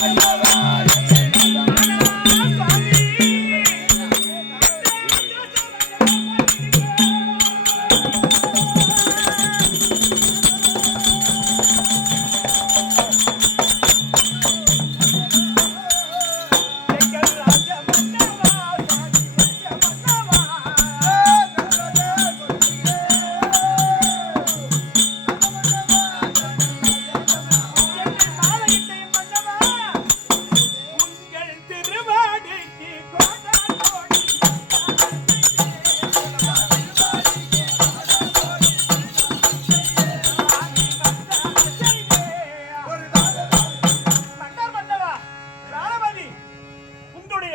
மன்னர்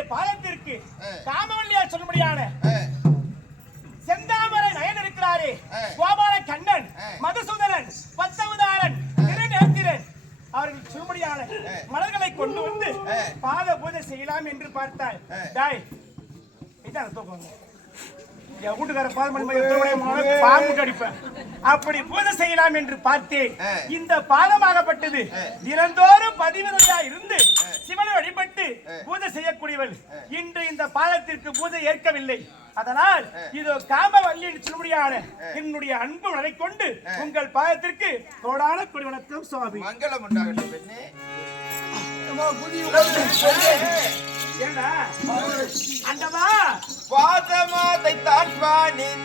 உங்களுடைய பாதத்திற்கு காமவல்லியா சொல்லும்படியான செந்தாமரை நயன் இருக்கிறாரே. கோபால கண்ணன் மதுசூதனன் பத்தவதாரன் திருநேத்திரன் அவர்கள் சொல்லும்படியான மலர்களை கொண்டு வந்து பாத பூஜை செய்யலாம் என்று பார்த்தால் டாய் இதான் தூக்கம். என் வீட்டுக்கார பாதம் பண்ணி எத்தனை மணி பாம்பு கடிப்பேன். அப்படி பூஜை செய்யலாம் என்று பார்த்தேன். இந்த பாதமாகப்பட்டது தினந்தோறும் பதிவிரதா இருந்து சிவனை வழிபட்டு பூஜை செய்யக்கூடியவள். இன்று இந்த பாதத்திற்கு பூஜை ஏற்கவில்லை. அதனால் இதோ காமவல்லி சொல்லும்படியான என்னுடைய அன்பு மலரை கொண்டு உங்கள் பாதத்திற்கு கோடான கொடி வணக்கம் சுவாமி. மங்களம் உண்டாகட்டும் ஏண்டா? அண்டமா பாதமாதை running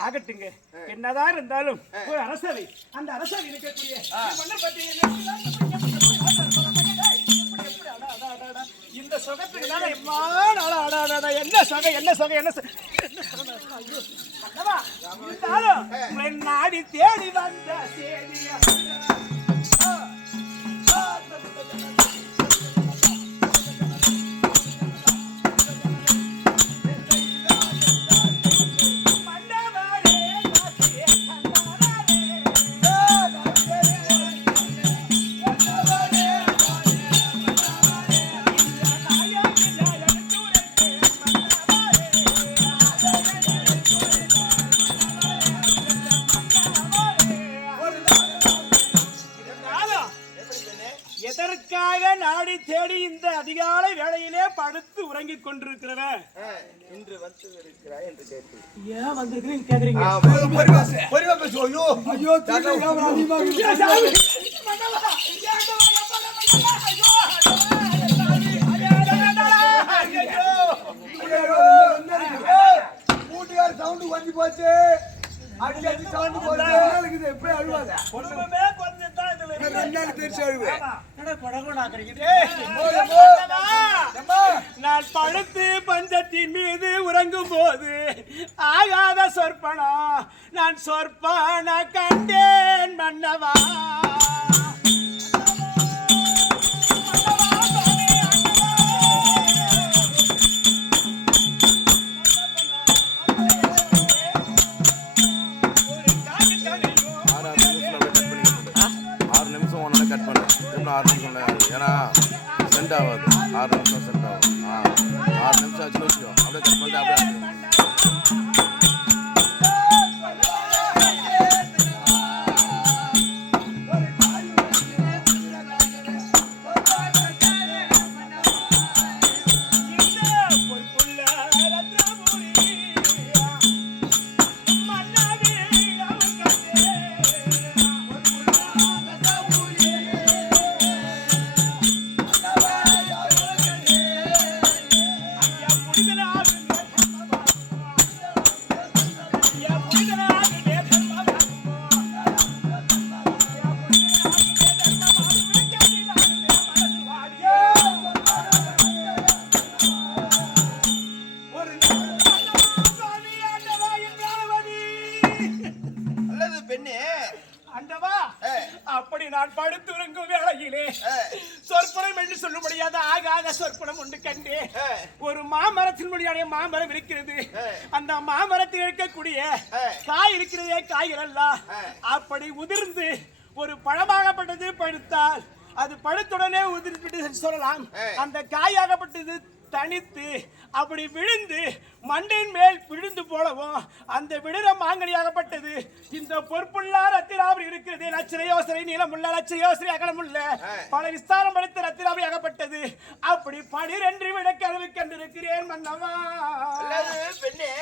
ஆகட்டுங்க. என்னதான் இருந்தாலும் ஒரு அரசவை அந்த அரசவை இருக்கக்கூடிய இந்த சுகத்துக்கு என்ன சுகம் என்ன சுகம் என்ன உங்களை நாடி தேடி வந்த நாடி தேடி இந்த அதிகாலை வேளையிலே படுத்து உறங்கிக் கொண்டிருக்கிறவன் இன்று வந்து இருக்கிறாய் என்று கேட்டு ஏன் வந்திருக்கிறீங்க கேக்குறீங்க? வீட்டுக்கார நான் படுத்து பஞ்சத்தின் மீது உறங்கும் போது ஆகாத சொற்பனா நான் சொற்பன கண்டேன் மன்னவா. வச்சுக்கோ அப்படியே அப்படி நான் படுத்துறங்கும் வேளையிலே சொற்பனம் என்று சொல்ல முடியாத ஆகாத சொற்பனம் ஒன்று கண்டே ஒரு மாமரத்தின் முடியாத மாமரம் இருக்கிறது. அந்த மாமரத்தில் இருக்கக்கூடிய காய் இருக்கிறதே காய்கள் அல்ல. அப்படி உதிர்ந்து ஒரு பழமாகப்பட்டது பழுத்தால் அது பழுத்துடனே உதிர்ந்து சொல்லலாம். அந்த காயாகப்பட்டது தனித்து அப்படி விழுந்து மண்ணின் மேல் விழுந்து போலவும் அந்த விடுற மாங்கனியாகப்பட்டது. இந்த பொறுப்புள்ள ரத்திராபுரி இருக்கிறது. லட்சண யோசனை நீளமுள்ள லட்ச யோசனை அகலமுள்ள பல விஸ்தாரம் படுத்த ரத்திராபுரி ஆகப்பட்டது அப்படி பனிரெண்டு விட கதவு கண்டிருக்கிறேன் மன்னவா. பெண்ணே.